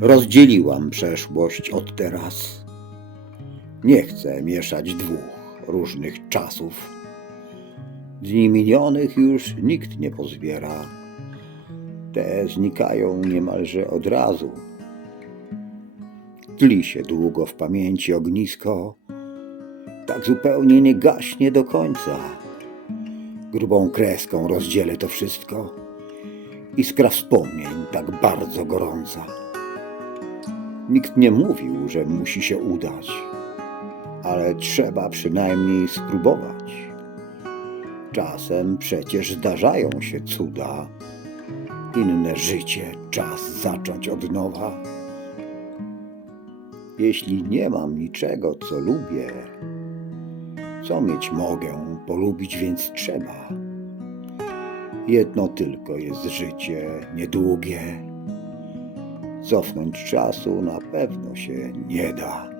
Rozdzieliłam przeszłość od teraz. Nie chcę mieszać dwóch różnych czasów. Dni minionych już nikt nie pozbiera. Te znikają niemalże od razu. Tli się długo w pamięci ognisko, tak zupełnie nie gaśnie do końca. Grubą kreską rozdzielę to wszystko. Iskra wspomnień tak bardzo gorąca. Nikt nie mówił, że musi się udać, ale trzeba przynajmniej spróbować. Czasem przecież zdarzają się cuda, inne życie, czas zacząć od nowa. Jeśli nie mam niczego, co lubię, co mieć mogę, polubić więc trzeba. Jedno tylko jest życie niedługie. Cofnąć czasu na pewno się nie da.